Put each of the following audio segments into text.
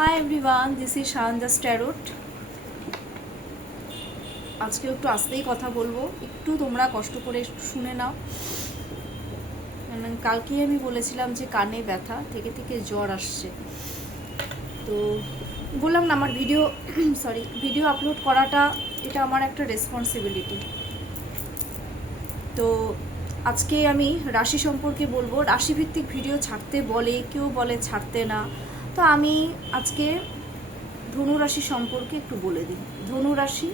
High everyone, this is Shahandas tarot. আজকে একটু আস্তেই কথা বলবো, একটু তোমরা কষ্ট করে শুনে নাও। কালকেই আমি বলেছিলাম যে কানে ব্যথা থেকে থেকে জ্বর আসছে, তো বললাম না আমার ভিডিও আপলোড করাটা এটা আমার একটা রেসপন্সিবিলিটি। তো আজকে আমি রাশি সম্পর্কে বলবো। রাশিভিত্তিক ভিডিও ছাড়তে বলে, কেউ বলে ছাড়তে না, তো আমি আজকে ধনুরাশি সম্পর্কে একটু বলে দিই। ধনুরাশি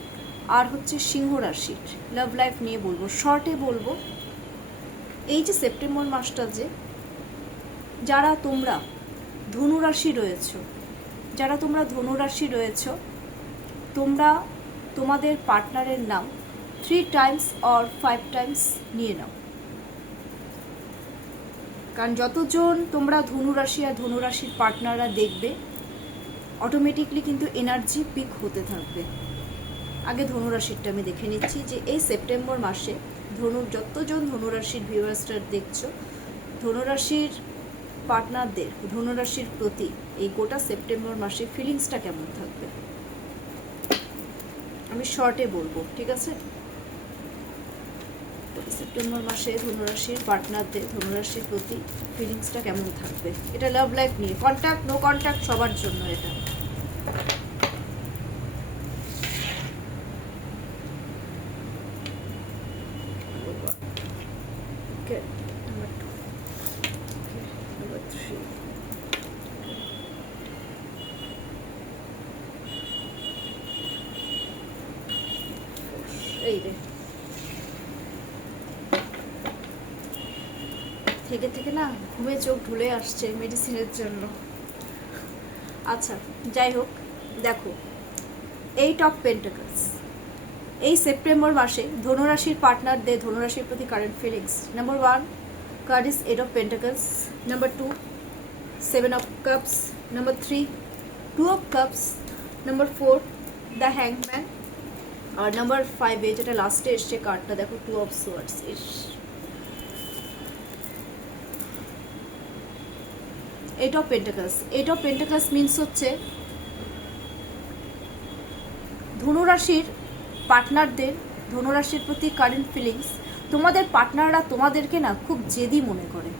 আর হচ্ছে সিংহ রাশির লাভ লাইফ নিয়ে বলবো, শর্টে বলবো। এই যে সেপ্টেম্বর মাসটা, যে যারা তোমরা ধনুরাশি রয়েছো, তোমরা তোমাদের পার্টনারের নাম 3 টাইমস অর 5 টাইমস নিয়ে নাও। কারণ যতজন তোমরা ধনুরাশি আর ধনুরাশির পার্টনাররা দেখবে, অটোমেটিকলি কিন্তু এনার্জি পিক হতে থাকবে। আগে ধনুরাশিরটা আমি দেখে নিচ্ছি যে এই সেপ্টেম্বর মাসে যতজন ধনুরাশির ভিউয়ার্সরা দেখছো, ধনুরাশির পার্টনারদের ধনুরাশির প্রতি এই গোটা সেপ্টেম্বর মাসে ফিলিংসটা কেমন থাকবে আমি শর্টে বলবো, ঠিক আছে? সেপ্টেম্বর মাসে ধনুরাশির পার্টনারদের ধনুরাশির প্রতি ফিলিংসটা কেমন থাকবে, এটা লাভ লাইফ নিয়ে, কন্ট্যাক্ট নো কন্ট্যাক্ট সবার জন্য এটা। Okay, number 2. Okay, number 3. এই রে, থেকে থেকে না ঘুমে চোখ ঢুলে আসছে মেডিসিনের জন্য। আচ্ছা, যাই হোক, দেখো 8 অফ পেন্টাকলস এই সেপ্টেম্বর মাসে ধনুরাশির পার্টনারদের ধনুরাশির প্রতি current feelings. Number 1 card is 8 of pentacles, number 2 7 of cups, number 3 2 of cups, number 4 the হ্যাংম্যান, আর নাম্বার 5 এ যেটা লাস্টে এসছে কার্ডটা দেখো 2 of swords. Eight of pentacles means হচ্ছে ধনুরাশির পার্টনারদের ধনুরাশির প্রতি কারেন্ট ফিলিংস। তোমাদের পার্টনাররা তোমাদেরকে না খুব জেদি মনে করে,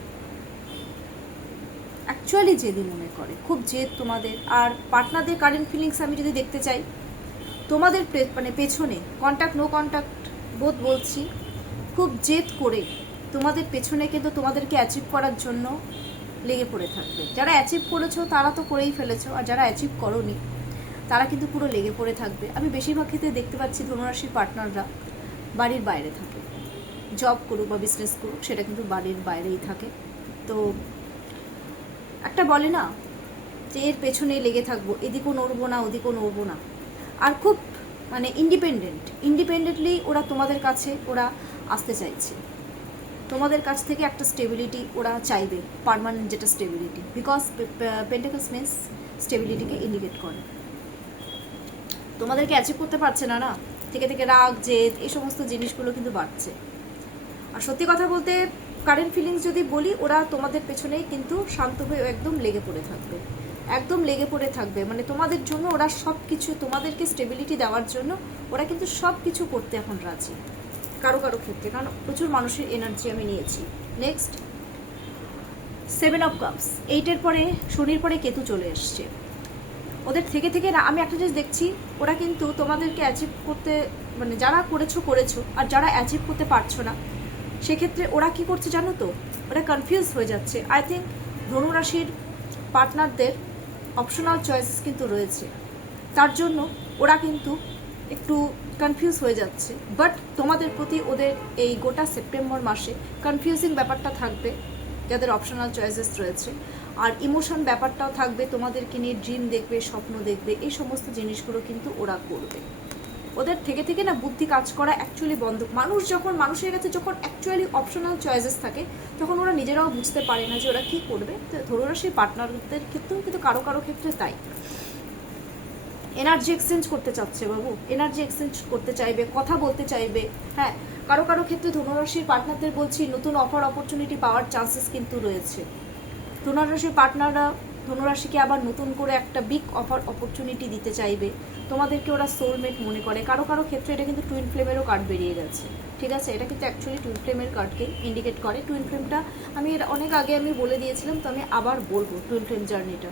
অ্যাকচুয়ালি জেদি মনে করে, খুব জেদ তোমাদের। আর পার্টনারদের কারেন্ট ফিলিংস আমি যদি দেখতে চাই, তোমাদের পেছনে কন্ট্যাক্ট নো কন্ট্যাক্ট বোধ বলছি, খুব জেদ করে তোমাদের পেছনে কিন্তু তোমাদেরকে অ্যাচিভ করার জন্য লেগে পড়ে থাকবে। যারা অ্যাচিভ করেছো তারা তো করেই ফেলেছো, আর যারা অ্যাচিভ করোনি তারা কিন্তু পুরো লেগে পড়ে থাকবে। আমি বেশিরভাগ ক্ষেত্রে দেখতে পাচ্ছি ধনুরাশির পার্টনাররা বাড়ির বাইরে থাকে, জব করুক বা বিজনেস করুক, সেটা কিন্তু বাড়ির বাইরেই থাকে। তো একটা বলে না যে এর পেছনেই লেগে থাকবো, এদিকও নড়বো না ওদিকও নড়বো না। আর খুব ইন্ডিপেন্ডেন্টলি ওরা তোমাদের কাছে ওরা আসতে চাইছে, তোমাদের কাছ থেকে একটা স্টেবিলিটি ওরা চাইবে, পার্মানেন্ট যেটা স্টেবিলিটি, বিকজ পেন্টাকলস মিন্স স্টেবিলিটিকে ইন্ডিকেট করে। তোমাদেরকে অ্যাচিভ করতে পারছে না, থেকে থেকে রাগ জেদ এই সমস্ত জিনিসগুলো কিন্তু বাড়ছে। আর সত্যি কথা বলতে কারেন্ট ফিলিংস যদি বলি, ওরা তোমাদের পেছনেই কিন্তু শান্ত হয়ে একদম লেগে পড়ে থাকবে, মানে তোমাদের জন্য ওরা সব কিছু, তোমাদেরকে স্টেবিলিটি দেওয়ার জন্য ওরা কিন্তু সব কিছু করতে এখন রাজি কারো ক্ষেত্রে, কারণ প্রচুর মানুষের এনার্জি আমি নিয়েছি। নেক্সট 7 অফ কাপস, 8-এর পরে শনির পরে কেতু চলে এসছে। ওদের থেকে থেকে না আমি একটা জিনিস দেখছি, ওরা কিন্তু তোমাদেরকে অ্যাচিভ করতে, মানে যারা করেছো, আর যারা অ্যাচিভ করতে পারছো না সেক্ষেত্রে ওরা কি করছে জানো তো, ওরা কনফিউজ হয়ে যাচ্ছে। আই থিঙ্ক ধনুরাশির পার্টনারদের অপশনাল চয়েসেস কিন্তু রয়েছে, তার জন্য ওরা কিন্তু একটু কনফিউজ হয়ে যাচ্ছে। বাট তোমাদের প্রতি ওদের এই গোটা সেপ্টেম্বর মাসে কনফিউজিং ব্যাপারটা থাকবে যাদের অপশনাল চয়েসেস রয়েছে, আর ইমোশন ব্যাপারটাও থাকবে, তোমাদেরকে নিয়ে ড্রিম দেখবে, স্বপ্ন দেখবে, এই সমস্ত জিনিসগুলো কিন্তু ওরা করবে। ওদের থেকে থেকে না বুদ্ধি কাজ করা অ্যাকচুয়ালি বন্ধ। মানুষের কাছে যখন অ্যাকচুয়ালি অপশনাল চয়েসেস থাকে, তখন ওরা নিজেরাও বুঝতে পারে না যে ওরা কী করবে। তো ধনুরাশির পার্টনারদের ক্ষেত্রেও কিন্তু কারো ক্ষেত্রে তাই এনার্জি এক্সচেঞ্জ করতে চাচ্ছে বাবু, এনার্জি এক্সচেঞ্জ করতে চাইবে, কথা বলতে চাইবে। হ্যাঁ, কারো ক্ষেত্রে ধনুরাশির পার্টনারদের বলছি নতুন অপরচুনিটি পাওয়ার চান্সেস কিন্তু রয়েছে। ধনুরাশির পার্টনাররা ধনুরাশিকে আবার নতুন করে একটা বিগ অপরচুনিটি দিতে চাইবে, তোমাদেরকে ওরা সোলমেট মনে করে। কারো কারো ক্ষেত্রে এটা কিন্তু টুইন ফ্লেমেরও কার্ড বেরিয়ে গেছে, ঠিক আছে? এটা কিন্তু অ্যাকচুয়ালি টুইন ফ্লেমের কার্ডকে ইন্ডিকেট করে। টুইন ফ্লেমটা আমি এর অনেক আগে আমি বলে দিয়েছিলাম, তো আমি আবার বলবো টুইন ফ্লেম জার্নিটা।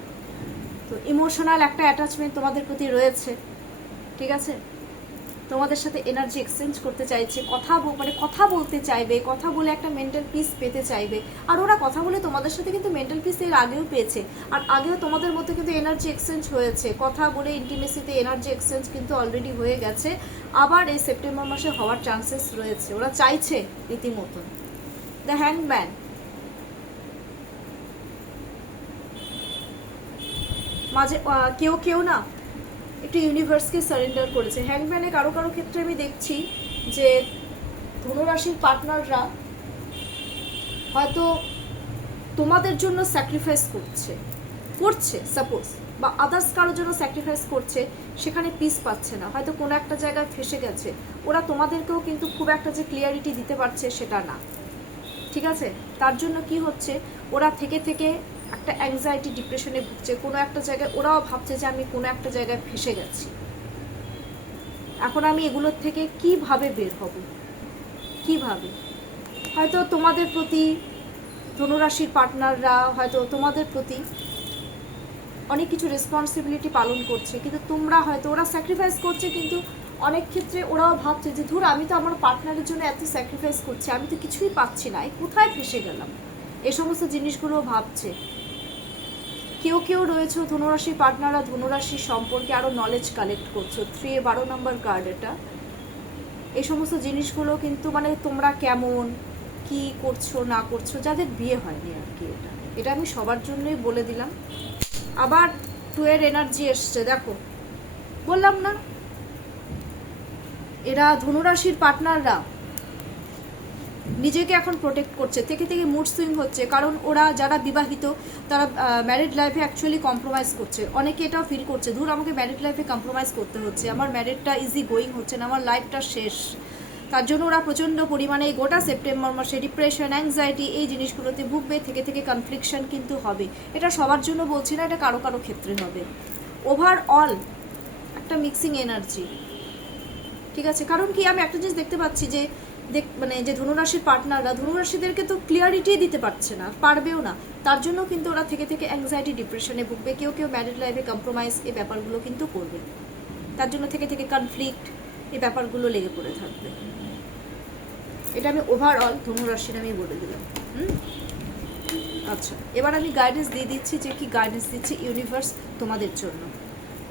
তো ইমোশনাল একটা অ্যাটাচমেন্ট তোমাদের প্রতি রয়েছে, ঠিক আছে? তোমাদের সাথে এনার্জি এক্সচেঞ্জ করতে চাইছে, কথা বলতে চাইবে, কথা বলে একটা মেন্টাল পিস পেতে চাইবে। আর ওরা কথা বলে তোমাদের সাথে কিন্তু মেন্টাল পিস এর আগেও পেয়েছে, আর আগেও তোমাদের মধ্যে কিন্তু এনার্জি এক্সচেঞ্জ হয়েছে। কথা বলে ইন্টিমেসিতে এনার্জি এক্সচেঞ্জ কিন্তু অলরেডি হয়ে গেছে, আবার এই সেপ্টেম্বর মাসে হওয়ার চান্সেস রয়েছে। ওরা চাইছে রীতিমতন। দ্য হ্যাংম্যান, মাঝে কেউ না একটু ইউনিভার্সকে সারেন্ডার করেছে। হ্যাংম্যানে কারো কারো ক্ষেত্রে আমি দেখছি যে ধনুরাশির পার্টনাররা হয়তো তোমাদের জন্য স্যাক্রিফাইস করছে সাপোজ, বা আদার্স কারোর জন্য স্যাক্রিফাইস করছে, সেখানে পিস পাচ্ছে না, হয়তো কোনো একটা জায়গায় ফেসে গেছে। ওরা তোমাদেরকেও কিন্তু খুব একটা যে ক্লিয়ারিটি দিতে পারছে সেটা না, ঠিক আছে? তার জন্য কি হচ্ছে, ওরা থেকে একটা অ্যাংজাইটি ডিপ্রেশনে ভুগছে। কোনো একটা জায়গায় ওরাও ভাবছে যে আমি কোনো একটা জায়গায় ফেসে গেছি, এখন আমি এগুলোর থেকে কিভাবে বের হব, কিভাবে? হয়তো তোমাদের প্রতি ধনুরাশির পার্টনাররা হয়তো তোমাদের প্রতি অনেক কিছু রেসপন্সিবিলিটি পালন করছে, কিন্তু তোমরা হয়তো, ওরা স্যাক্রিফাইস করছে, কিন্তু অনেক ক্ষেত্রে ওরাও ভাবছে যে ধুর, আমি তো আমার পার্টনারের জন্য এত স্যাক্রিফাইস করছি, আমি তো কিছুই পাচ্ছি না, কোথায় ফেসে গেলাম, এ সমস্ত জিনিসগুলো ভাবছে। কেউ রয়েছে ধনুরাশির পার্টনাররা ধনুরাশির সম্পর্কে আরও নলেজ কালেক্ট করছো। 3-12 নম্বর কার্ড এটা। এই সমস্ত জিনিসগুলো কিন্তু মানে তোমরা কেমন, কি করছো না করছো, যাদের বিয়ে হয়নি আর কি, এটা আমি সবার জন্যই বলে দিলাম। আবার 2 এর এনার্জি এসছে, দেখো বললাম না, এরা ধনুরাশির পার্টনাররা নিজেকে এখন প্রোটেক্ট করছে, থেকে মুড সুইং হচ্ছে, কারণ ওরা যারা বিবাহিত তারা ম্যারিড লাইফে অ্যাকচুয়ালি কম্প্রোমাইজ করছে। অনেকে এটাও ফিল করছে, ধুর আমাকে ম্যারিড লাইফে কম্প্রোমাইজ করতে হচ্ছে, আমার ম্যারিডটা ইজি গোয়িং হচ্ছে না, আমার লাইফটা শেষ। তার জন্য ওরা প্রচণ্ড পরিমাণে এই গোটা সেপ্টেম্বর মাসে ডিপ্রেশন, অ্যাংজাইটি এই জিনিসগুলোতে ভুগবে, থেকে কনফ্লিকশন কিন্তু হবে। এটা সবার জন্য বলছি না, এটা কারো কারো ক্ষেত্রে হবে। ওভারঅল একটা মিক্সিং এনার্জি, ঠিক আছে? কারণ কি, আমি একটা জিনিস দেখতে পাচ্ছি যে মানে যে ধনুরাশির পার্টনাররা ধনুরাশিদেরকে তো ক্লিয়ারিটি দিতে পারছে না, পারবেও না। তার জন্য কিন্তু ওরা থেকে অ্যাংজাইটি ডিপ্রেশনে ভুগবে। কেউ ম্যারিড লাইফে কম্প্রোমাইজ এই ব্যাপারগুলো কিন্তু করবে, তার জন্য থেকে কনফ্লিক্ট এই ব্যাপারগুলো লেগে পড়ে থাকবে। এটা আমি ওভারঅল ধনুরাশির আমি বলে দিলাম। আচ্ছা, এবার আমি গাইডেন্স দিয়ে দিচ্ছি যে কি গাইডেন্স দিচ্ছে ইউনিভার্স তোমাদের জন্য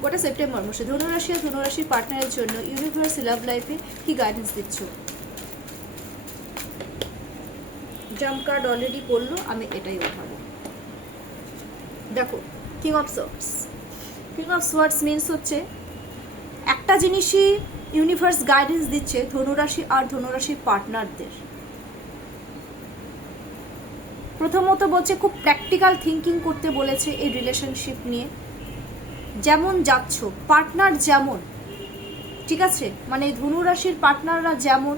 গোটা সেপ্টেম্বর মাসে ধনুরাশি আর ধনুরাশির পার্টনারের জন্য। ইউনিভার্স লাভ লাইফে কি গাইডেন্স দিচ্ছ? জাম্প কার্ড অলরেডি পড়লো, আমি এটাই উঠাবো। দেখো, king of swords. King of swords means হচ্ছে একটা জিনিসই ইউনিভার্স গাইডেন্স দিচ্ছে ধনুরাশি আর ধনুরাশির পার্টনারদের। প্রথমত বলছে খুব প্র্যাকটিক্যাল থিঙ্কিং করতে বলেছে এই রিলেশনশিপ নিয়ে। যেমন যাচ্ছ, পার্টনার যেমন, ঠিক আছে, মানে ধনুরাশির পার্টনাররা যেমন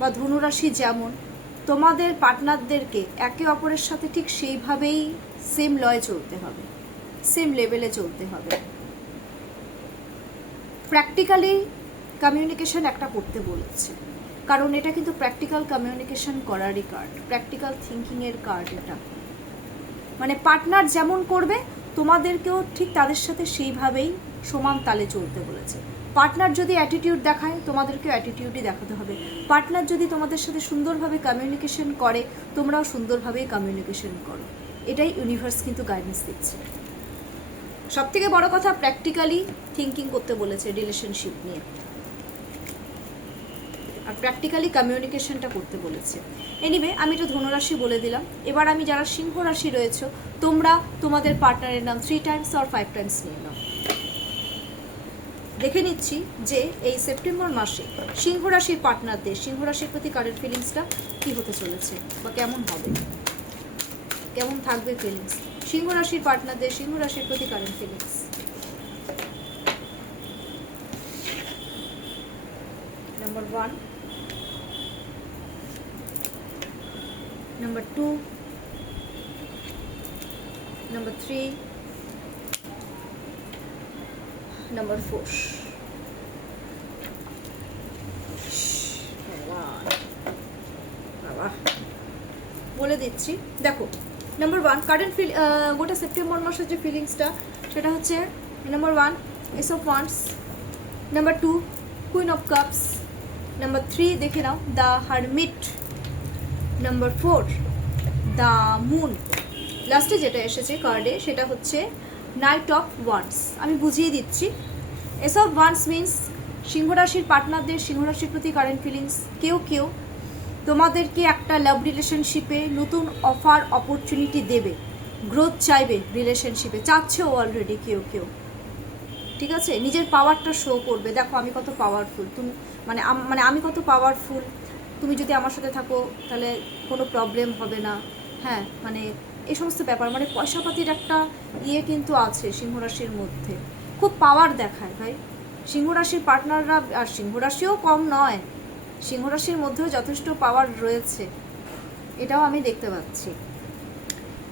বা ধনুরাশি যেমন, তোমাদের পার্টনারদেরকে একে অপরের সাথে ঠিক সেইভাবেই সেম লয়ে চলতে হবে, সেম লেভেলে চলতে হবে। প্র্যাকটিক্যালি কমিউনিকেশন একটা করতে বলেছে, কারণ এটা কিন্তু প্র্যাকটিক্যাল কমিউনিকেশন করারই কার্ড, প্র্যাকটিক্যাল থিঙ্কিংয়ের কার্ড এটা। মানে পার্টনার যেমন করবে তোমাদেরকেও ঠিক তাদের সাথে সেইভাবেই সমান তালে চলতে বলেছে। পার্টনার যদি অ্যাটিটিউড দেখায় তোমাদেরকেও অ্যাটিটিউডই দেখাতে হবে। পার্টনার যদি তোমাদের সাথে সুন্দরভাবে কমিউনিকেশন করে তোমরাও সুন্দরভাবেই কমিউনিকেশন করো। এটাই ইউনিভার্স কিন্তু গাইডেন্স দিচ্ছে। সবথেকে বড় কথা, প্র্যাকটিক্যালি থিঙ্কিং করতে বলেছে রিলেশনশিপ নিয়ে, আর প্র্যাকটিক্যালি কমিউনিকেশনটা করতে বলেছে। এনিওয়ে, আমি তো ধনুরাশি বলে দিলাম। এবার আমি যারা সিংহ রাশি রয়েছে, তোমরা তোমাদের পার্টনারের নাম 3 টাইমস আর 5 টাইমস নিয়ে নাও। দেখে নিচ্ছি যে এই সেপ্টেম্বর মাসে সিংহ রাশির পার্টনারদের, সিংহ রাশির প্রতি কারেন্ট ফিলিংসটা কী হতে চলেছে বা কেমন হবে, কেমন থাকবে ফিলিংস। সিংহ রাশির পার্টনারদের, সিংহ রাশির প্রতি current feelings. Number 1, number 2, number 3, number 4। বাবা বলে দিচ্ছি, দেখো নাম্বার 1 কারেন্ট ফিল, গোটা সেপ্টেম্বর মাসের যে ফিলিংসটা সেটা হচ্ছে number 1 ace of wands, number 2 queen of cups, number 3 দেখে নাও the hermit, number 4 the moon, লাস্টে যেটা এসেছে কার্ডে সেটা হচ্ছে নাইট অফ ওয়ান্স। আমি বুঝিয়ে দিচ্ছি, এস অফ ওয়ান্স মিনস সিংহ রাশির পার্টনারদের, সিংহ রাশির প্রতি কারেন্ট ফিলিংস, কেউ কেউ তোমাদেরকে একটা লাভ রিলেশনশিপে নতুন অফার অপরচুনিটি দেবে, গ্রোথ চাইবে রিলেশনশিপে, চাচ্ছেও অলরেডি কেউ কেউ, ঠিক আছে, নিজের পাওয়ারটা শো করবে, দেখো আমি কত পাওয়ারফুল, তুমি মানে আমি কত পাওয়ারফুল, তুমি যদি আমার সাথে থাকো তাহলে কোনো প্রবলেম হবে না, হ্যাঁ, মানে এই সমস্ত ব্যাপার, মানে পয়সাপাতির একটা ইয়ে কিন্তু আছে সিংহ রাশির মধ্যে, খুব পাওয়ার দেখায় ভাই সিংহ রাশির পার্টনাররা, আর সিংহ রাশিও কম নয়, সিংহ রাশির মধ্যেও যথেষ্ট পাওয়ার রয়েছে, এটাও আমি দেখতে পাচ্ছি।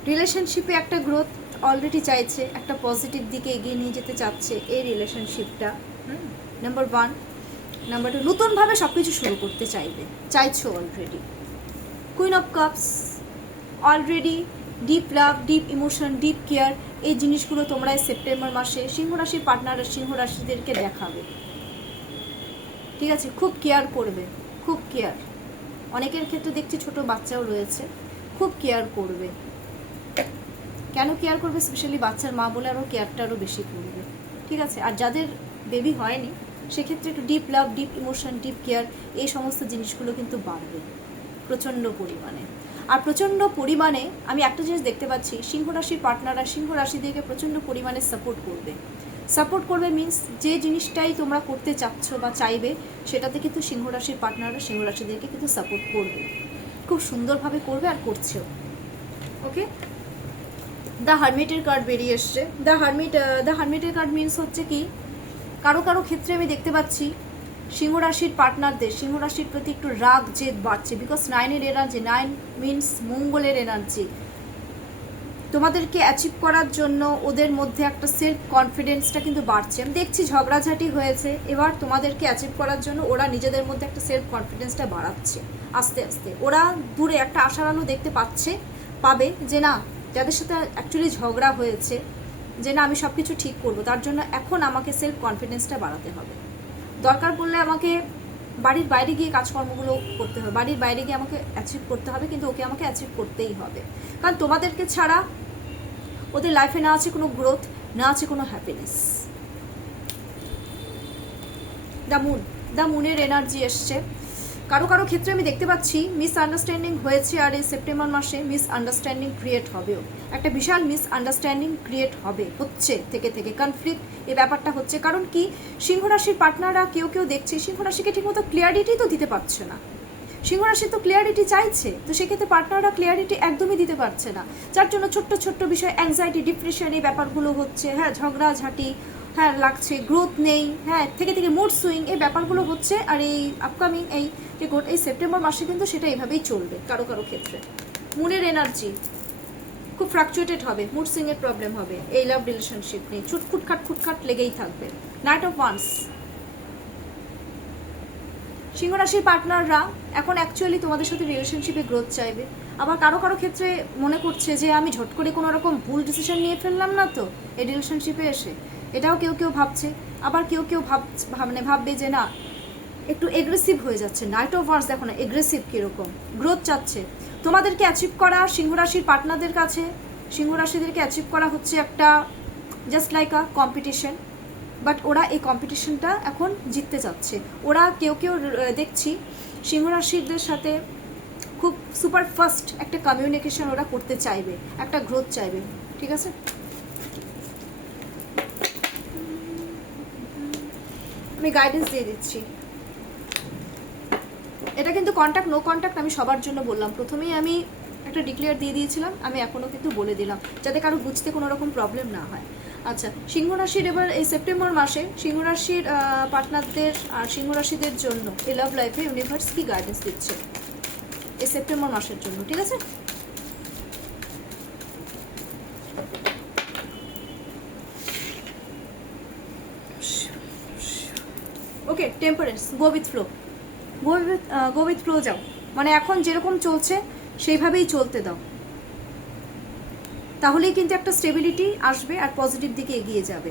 রিলেশনশিপে একটা গ্রোথ অলরেডি চাইছে, একটা পজিটিভ দিকে এগিয়ে নিয়ে যেতে চাচ্ছে এই রিলেশনশিপটা, নাম্বার 1। নাম্বার 2 নতুনভাবে সব কিছু শুরু করতে চাইছো already. Queen of cups, already deep love, deep emotion, deep care, এই জিনিসগুলো তোমরা এই সেপ্টেম্বর মাসে সিংহ রাশির পার্টনার সিংহ রাশিদেরকে দেখাবে, ঠিক আছে, খুব কেয়ার করবে, খুব কেয়ার, অনেকের ক্ষেত্রে দেখছি ছোট বাচ্চাও রয়েছে, খুব কেয়ার করবে, কেন কেয়ার করবে, স্পেশালি বাচ্চার মা বলে আরও কেয়ারটা আরও বেশি করবে, ঠিক আছে, আর যাদের বেবি হয়নি সেক্ষেত্রে একটু ডিপ লাভ, ডিপ ইমোশন, ডিপ কেয়ার, এই সমস্ত জিনিসগুলো কিন্তু বাড়বে প্রচণ্ড পরিমাণে। আর প্রচণ্ড পরিমাণে আমি একটা জিনিস দেখতে পাচ্ছি, সিংহ রাশির পার্টনাররা সিংহ রাশিদেরকে প্রচণ্ড পরিমাণে সাপোর্ট করবে মিন্স যে জিনিসটাই তোমরা করতে চাচ্ছ বা চাইবে সেটাতে কিন্তু সিংহ রাশির পার্টনাররা সিংহ রাশিদেরকে কিন্তু সাপোর্ট করবে, খুব সুন্দরভাবে করবে আর করছেও। ওকে, দ্য হারমিটের কার্ড বেরিয়ে এসছে। দ্য হারমিটের কার্ড মিন্স হচ্ছে কি, কারো কারো ক্ষেত্রে আমি দেখতে পাচ্ছি সিংহ রাশির পার্টনারদের সিংহ রাশির প্রতি একটু রাগ জেদ বাড়ছে, বিকজ 9-এর এনার্জি, 9 মিন্স মঙ্গলের এনার্জি, তোমাদেরকে অ্যাচিভ করার জন্য ওদের মধ্যে একটা সেলফ কনফিডেন্সটা কিন্তু বাড়ছে, আমি দেখছি ঝগড়াঝাটি হয়েছে, এবার তোমাদেরকে অ্যাচিভ করার জন্য ওরা নিজেদের মধ্যে একটা সেলফ কনফিডেন্সটা বাড়াচ্ছে আস্তে আস্তে, ওরা দূরে একটা আশার আলো দেখতে পাবে যে না, যাদের সাথে অ্যাকচুয়ালি ঝগড়া হয়েছে, যে না আমি সব কিছু ঠিক করবো, তার জন্য এখন আমাকে সেলফ কনফিডেন্সটা বাড়াতে হবে, দরকার পড়লে আমাকে বাড়ির বাইরে গিয়ে কাজকর্মগুলো করতে হবে, বাড়ির বাইরে গিয়ে আমাকে অ্যাচিভ করতে হবে, কিন্তু ওকে আমাকে অ্যাচিভ করতেই হবে, কারণ তোমাদেরকে ছাড়া ওদের লাইফে না আছে কোনো গ্রোথ, না আছে কোনো হ্যাপিনেস। দ্য মুনের এনার্জি এসছে, কারো কারো ক্ষেত্রে আমি দেখতে পাচ্ছি মিসআন্ডারস্ট্যান্ডিং হয়েছে, আর এই সেপ্টেম্বর মাসে মিসআন্ডারস্ট্যান্ডিং ক্রিয়েট হবেও, একটা বিশাল মিসআন্ডারস্ট্যান্ডিং ক্রিয়েট হচ্ছে থেকে কনফ্লিক্ট, এই ব্যাপারটা হচ্ছে, কারণ কি সিংহ রাশির পার্টনাররা কেউ দেখছে সিংহ রাশিকে ঠিকমতো ক্লিয়ারিটি তো দিতে পারছে না, সিংহ রাশি তো ক্লিয়ারিটি চাইছে, তো সেক্ষেত্রে পার্টনাররা ক্লিয়ারিটি একদমই দিতে পারছে না, যার জন্য ছোট্ট বিষয় অ্যাংজাইটি, ডিপ্রেশন, এই ব্যাপারগুলো হচ্ছে, হ্যাঁ, ঝগড়াঝাটি, হ্যাঁ, লাগছে, গ্রোথ নেই, হ্যাঁ, থেকে মুড সুইং, এই ব্যাপারগুলো হচ্ছে, আর এই আপকামিং এই সেপ্টেম্বর মাসে কিন্তু সেটা এইভাবেই চলবে কারো কারো ক্ষেত্রে। মুনের এনার্জি খুব ফ্লাকচুয়েটেড হবে, মুড সুইংয়ের প্রবলেম হবে, এই লাভ রিলেশনশিপ নিয়ে খুটখাট লেগেই থাকবে। নাইট অফ ওয়ান্স, সিংহ রাশির পার্টনাররা এখন অ্যাকচুয়ালি তোমাদের সাথে রিলেশনশিপে গ্রোথ চাইবে, আবার কারো কারো ক্ষেত্রে মনে করছে যে আমি ঝট করে কোনো রকম ভুল ডিসিশন নিয়ে ফেললাম না তো এই রিলেশনশিপে এসে, এটাও কেউ ভাবছে, আবার কেউ ভাববে যে না একটু এগ্রেসিভ হয়ে যাচ্ছে। নাইট অফ ওয়ান্স দেখো না এগ্রেসিভ কীরকম, গ্রোথ চাচ্ছে তোমাদেরকে অ্যাচিভ করা, সিংহ রাশির পার্টনারদের কাছে সিংহ রাশিদেরকে অ্যাচিভ করা হচ্ছে একটা just like a competition, but ওরা এই কম্পিটিশনটা এখন জিততে চাচ্ছে, ওরা কেউ দেখছি সিংহ রাশিদের সাথে খুব সুপার ফাস্ট একটা কমিউনিকেশন ওরা করতে চাইবে, একটা গ্রোথ চাইবে, ঠিক আছে। আমি গাইডেন্স দিয়ে দিচ্ছি, এটা কিন্তু কন্ট্যাক্ট নো কন্ট্যাক্ট আমি সবার জন্য বললাম, প্রথমেই আমি একটা ডিক্লেয়ার দিয়ে দিয়েছিলাম, আমি এখনও কিন্তু বলে দিলাম যাতে কারো বুঝতে কোনো রকম প্রবলেম না হয়। আচ্ছা, সিংহ রাশির এবার এই সেপ্টেম্বর মাসে সিংহ রাশির পার্টনারদের আর সিংহ রাশিদের জন্য এই লাভ লাইফে ইউনিভার্স কি গাইডেন্স দিচ্ছে এই সেপ্টেম্বর মাসের জন্য, ঠিক আছে। ওকে, টেম্পারেন্স, গো উইথ ফ্লো যাও, মানে এখন যেরকম চলছে সেইভাবেই চলতে দাও, তাহলেই কিন্তু একটা স্টেবিলিটি আসবে আর পজিটিভ দিকে এগিয়ে যাবে।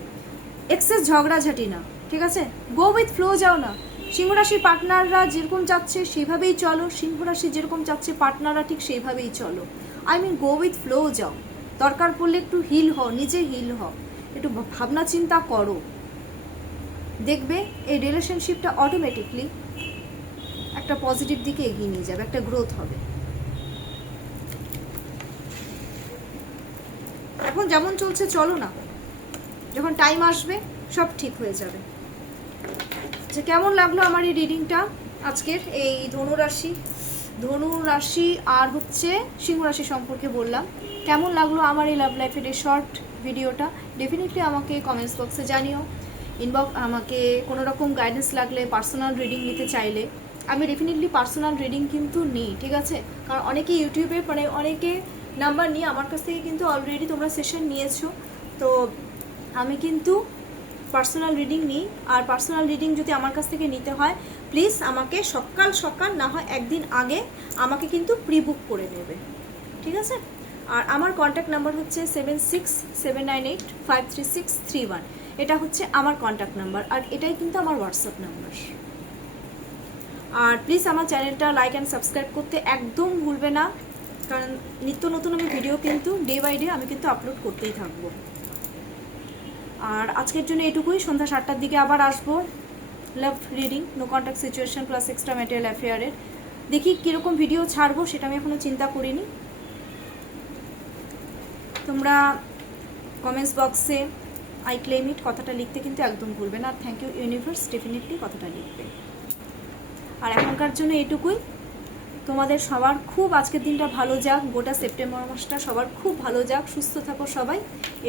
এক্সেস ঝগড়াঝাটি না, ঠিক আছে? গো উইথ ফ্লো যাও না। সিংহ রাশির পার্টনাররা যেরকম চাচ্ছে সেইভাবেই চলো, সিংহ রাশি যেরকম চাচ্ছে পার্টনাররা ঠিক সেইভাবেই চলো। I mean go with flow যাও। দরকার পড়লে একটু হিল হও, নিজে হিল হও, একটু ভাবনা চিন্তা করো, দেখবে এই রিলেশনশিপটা অটোমেটিকলি একটা পজিটিভ দিকে এগিয়ে নিয়ে যাবে, একটা গ্রোথ হবে। এখন যেমন চলছে চলো না, যখন টাইম আসবে সব ঠিক হয়ে যাবে। আচ্ছা, কেমন লাগলো আমার এই রিডিংটা আজকের? এই ধনু রাশি আর হচ্ছে সিংহ রাশি সম্পর্কে বললাম। কেমন লাগলো আমার এই লাভ লাইফের এই শর্ট ভিডিওটা? ডেফিনেটলি আমাকে কমেন্টস বক্সে জানিও। আমাকে কোনো রকম গাইডেন্স লাগলে, পার্সোনাল রিডিং নিতে চাইলে, আমি ডেফিনেটলি পার্সোনাল রিডিং কিন্তু নিই, ঠিক আছে? কারণ অনেকে ইউটিউবে, মানে অনেকে নাম্বার নিয়ে আমার কাছ থেকে কিন্তু অলরেডি তোমরা সেশন নিয়েছো, তো আমি কিন্তু পার্সোনাল রিডিং নিই। আর পার্সোনাল রিডিং যদি আমার কাছ থেকে নিতে হয়, প্লিজ আমাকে সকাল না হয় একদিন আগে আমাকে কিন্তু প্রি বুক করে নেবে, ঠিক আছে? আর আমার কন্ট্যাক্ট নাম্বার হচ্ছে 7679853631। এটা হচ্ছে আমার কন্ট্যাক্ট নাম্বার, আর এটাই কিন্তু আমার হোয়াটসঅ্যাপ নাম্বার। আর প্লিজ আমার চ্যানেলটা লাইক অ্যান্ড সাবস্ক্রাইব করতে একদম ভুলবে না, কারণ নিত্য নতুন আমি ভিডিও কিন্তু ডে বাই ডে আমি কিন্তু আপলোড করতেই থাকবো। আর আজকের জন্য এটুকুই। সন্ধ্যা 7টার দিকে আবার আসবো love reading, no contact situation plus extra material অ্যাফেয়ারের। দেখি কীরকম ভিডিও ছাড়বো সেটা আমি এখনও চিন্তা করিনি। তোমরা কমেন্টস বক্সে আই ক্লেম ইট কথাটা লিখতে কিন্তু একদম ভুলবে না। আর থ্যাংক ইউ ইউনিভার্স, ডেফিনেটলি কথাটা লিখবে। আর এখনকার জন্য এটুকুই। তোমাদের সবার খুব আজকের দিনটা ভালো যাক, গোটা সেপ্টেম্বর মাসটা সবার খুব ভালো যাক, সুস্থ থাকো সবাই,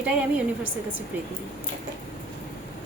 এটাই আমি ইউনিভার্সের কাছে প্রে করি।